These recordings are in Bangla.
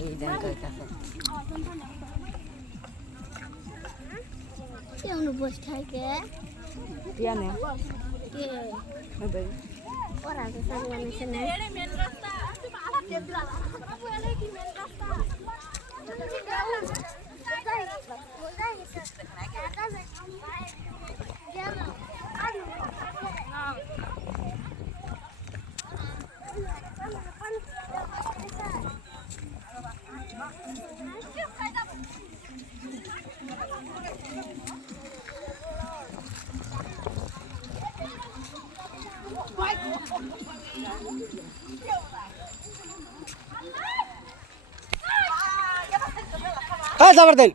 এই দেন কইতাছে কেমন বসে থাকে টিয়া নে কে হবে ওরা তো সব বানাইছে না এই মেন রাস্তা তুমি আলা টেপ দিলা বাবু এলে কি মেন রাস্তা হ্যাঁ যাবার দেন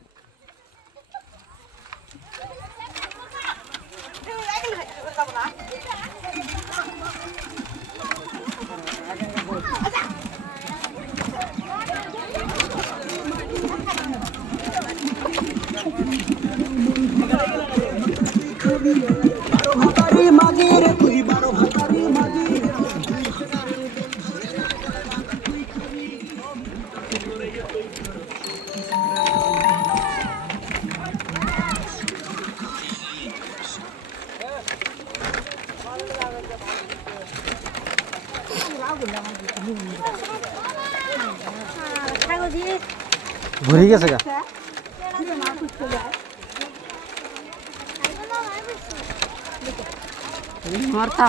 ভরে গেছে গা মারতা